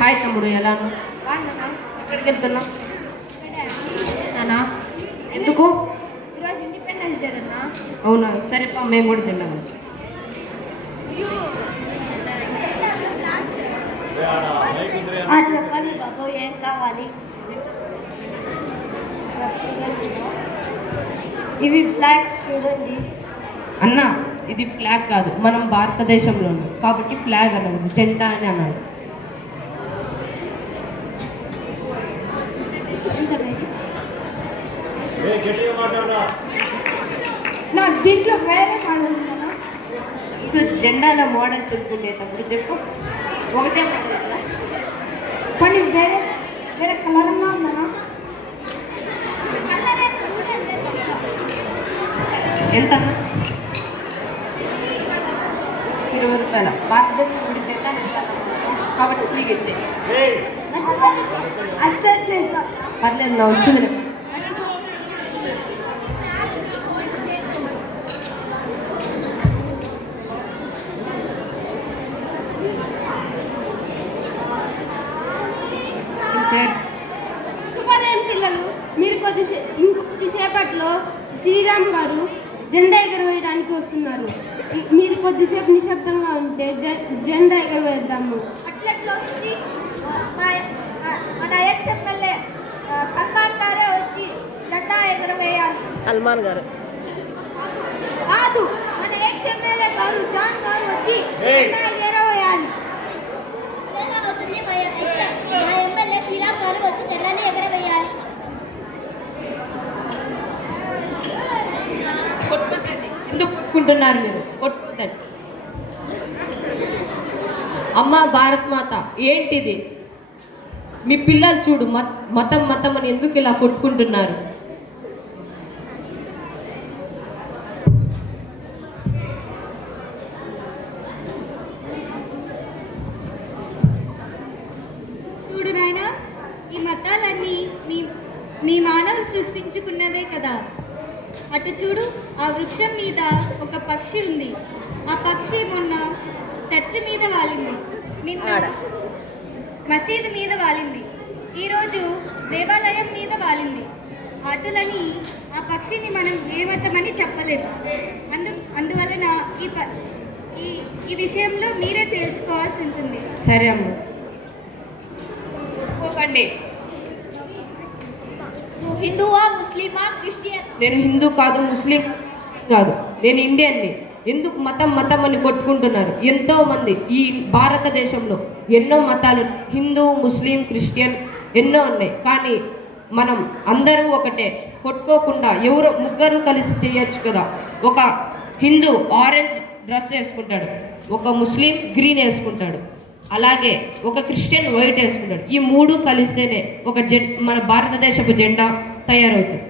Hi తమ్ముడు, ఎలా ఎక్కడికి వెళ్తున్నావు? ఎందుకు? ఈరోజు ఇండిపెండెన్స్ డే కదా. అవునా, సరే పా, మేము కూడా తిన్నాము. చెప్పండి బాబు, ఏం కావాలి? ఇవి ఫ్లాగ్స్ చూడండి. అన్న, ఇది ఫ్లాగ్ కాదు, మనం భారతదేశంలో ఉన్నాం కాబట్టి ఫ్లాగ్ అన్నది జెండా అని అన్నది. నాకు దీంట్లో వేరే మోడల్ ఉందా? ఇంకా జెండాల మోడల్ చెప్పుకుంటే తప్పుడు చెప్పు. ఒకటే కదా, కొన్ని వేరే వేరే కలర్ ఉందా? ఎంత? 20 రూపాయల. భారతదేశం గుడి జెండా కాబట్టి ఫ్రీగా ఇచ్చేయి. పర్లేదు, నా వస్తుంది. శుభోదయం పిల్లలు, మీరు ఇంకొద్దిసేపట్లో శ్రీరామ్ గారు జెండా ఎగరవేయడానికి వస్తున్నారు. మీరు కొద్దిసేపు నిశ్శబ్దంగా ఉంటే జెండా ఎగరవేద్దాము. అట్లట్లో వచ్చి మన ఎక్స్ ఎమ్మెల్యే సల్మాన్ గారే వచ్చి జెండా ఎగరవేయాలి. సల్మాన్ గారు కాదు, మన ఎక్స్ ఎమ్మెల్యే గారు జాన్ గారు వచ్చి జెండా ఎగరవేయాలి. మా ఎమ్మెల్యే శ్రీరామ్ గారు వచ్చి జెండాని ఎగరవేయాలి. ఎందుకు కొట్టుకుంటున్నారు మీరు? కొట్టుకోదండి. అమ్మ భారత్ మాత, ఏంటిది? మీ పిల్లలు చూడు, మతం మతం అని ఎందుకు ఇలా కొట్టుకుంటున్నారు? చూడు నాయనా, ఈ మతాలన్నీ నీ మానవులు సృష్టించుకున్నదే కదా. అటు చూడు, ఆ వృక్షం మీద ఒక పక్షి ఉంది. ఆ పక్షి మొన్న చర్చి మీద వాలింది, నిన్న మసీదు మీద వాలింది, ఈరోజు దేవాలయం మీద వాలింది. అటులని ఆ పక్షిని మనం ఏ మతమని చెప్పలేము. అందువలన ఈ విషయంలో మీరే తెలుసుకోవాల్సి ఉంటుంది. సరే అమ్మ. ఒప్పుకోకండి. నువ్వు హిందువా, ముస్లిమా, క్రిస్టియన్? నేను హిందూ కాదు, ముస్లిం కాదు, నేను ఇండియన్ని. ఎందుకు మతం మతం అని కొట్టుకుంటున్నారు? ఎంతో మంది ఈ భారతదేశంలో ఎన్నో మతాలు, హిందూ, ముస్లిం, క్రిస్టియన్ ఎన్నో ఉన్నాయి. కానీ మనం అందరూ ఒకటే. కొట్టుకోకుండా ఎవరు ముగ్గురు కలిసి చేయొచ్చు కదా. ఒక హిందూ ఆరెంజ్ డ్రెస్ వేసుకుంటాడు, ఒక ముస్లిం గ్రీన్ వేసుకుంటాడు, అలాగే ఒక క్రిస్టియన్ వైట్ వేసుకుంటాడు. ఈ మూడు కలిస్తేనే మన భారతదేశపు జెండా తయారవుతుంది.